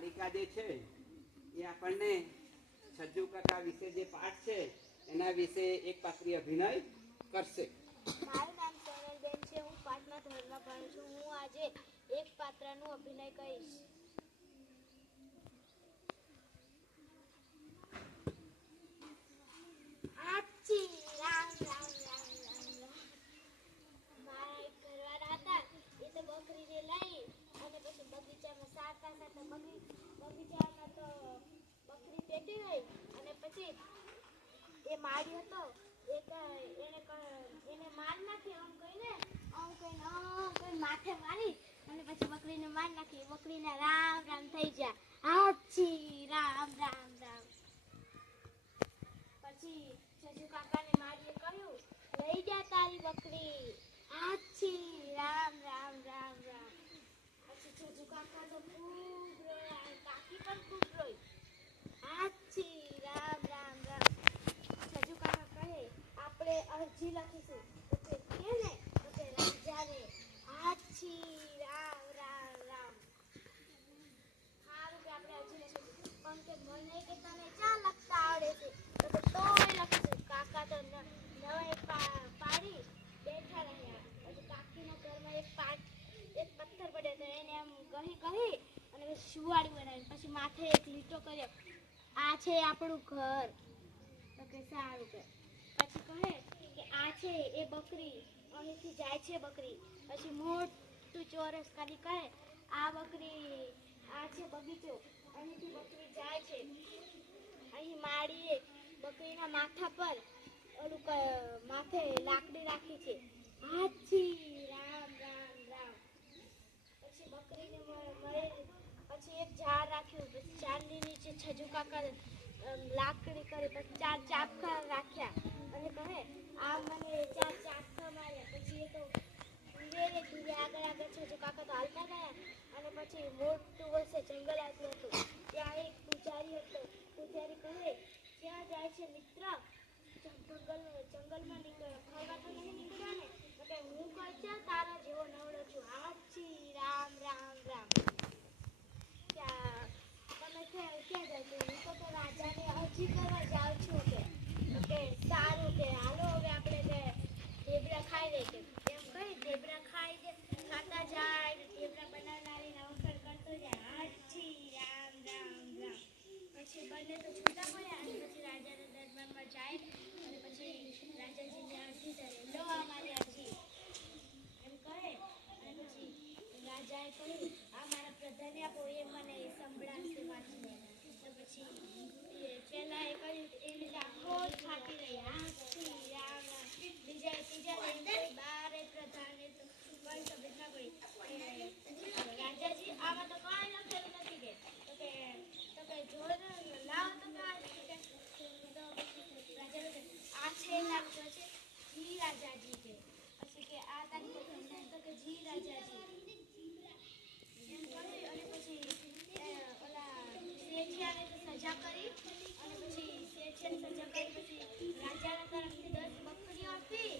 કાલિકા જે છે, એ આપણને છજ્જુ કાકા વિશે જે પાઠ છે, એના વિશે એક પાત્રી અભિનય કરશે. મારું નામ સોનલબેન છે, હું પાંચમા ધોરણમાં ભણું છું. હું આજે એક પાત્રનું અભિનય કરીશ આછી રામ રામ રામ રામ રામ મારા એક ઘરવાળા હતા એ તો બકરીને લઈ અને પછી બગીચામાં સારતા સારતા બગી બગીચામાં તો બકરી ગઈ અને પછી એ માળી હતો એને એને માર નાખી આમ કહીને આમ કહીને આમ કહીને માથે મારી અને પછી બકરીને માર નાખી. બકરીને રામ રામ થઈ ગયા. હાછી રામ રામ રામ. પછી છજુ કાકાને મારીએ કહ્યું લઈ જા તારી બકરી. આછી રામ રામ રામ રામ. પછી છજુ કાકા તો ખૂબ રોયા અને કાકી પણ ખૂબ રોઈ હાછી રામ રામ રામ છજુ કાકા કહે આપણે બેઠા રહ્યા પછી કાકીના ઘરમાં એક પાટ એક પથ્થર પડ્યો તો એને આમ કહી કહી અને સુવાડી બનાવી પછી માથે એક લીટો કર્યો આ છે આપણું ઘર. તો કે સારું. કે પછી કહે કે આ છે એ બકરી, અહીંથી જાય છે બકરી. પછી મોટું ચોરસ ખાલી કહે, આ બકરી, આ છે બગીચો, અહીંથી બકરી જાય છે. અહીં માળીએ બકરીના માથા પર ઓલું માથે લાકડી રાખી છે. હાથી રામ રામ રામ. પછી બકરીને મળે, પછી એક ઝાડ રાખ્યું, પછી ઝાડની નીચે છજુકા કરે લાકડી કરી, પછી ચાર ચાપકા રાખ્યા. અને કહે આ મને ચાર ચાપકા માર્યા પછી એ તો ધીરે ધીરે આગળ આગળ છજુ કાકા તો હાલતા ગયા અને પછી મોટું વર્ષે જંગલ આવ્યું હતું. ત્યાં એક પૂજારી હતો. પૂજારી કહે, ક્યાં જાય છે મિત્ર? જંગલ, જંગલમાં નીકળ ફરવા તો નહીં નીકળ્યા ને. એટલે હું કહું છું તારા જેવો નવડો છું. હાચી રામ રામ રામ. ક્યાં તમે ક્યાં ક્યાં જાય છો? હું તો કે રાજાને અરજી કરવા જાઉં છું કે. સારું કે, હાલો, હવે આપણે જે ઢેબરા ખાઈ લઈએ કે એમ કહી ઢેબરા ખાઈ જે ખાતા જાય ને ઢેબરા બનાવનારી નવકર કરતો જાય હાચી રામ રામ રામ પછી બંને તો છૂટા પડ્યા અને પછી રાજાના દરબારમાં જાય અને પછી રાજાજીને અરજી કરે લો આ મારી અરજી એમ કહે અને પછી રાજાજી કે. આ છે લાગતો જી રાજાજી કે. પછી કે આ તારી પસંદ તો કે જી રાજાજી. પછી ઓલા શેઠિયાને સજા કરી અને પછી શેઠિયાને સજા કરી, પછી રાજાના તરફથી દસ બકરીઓ આપી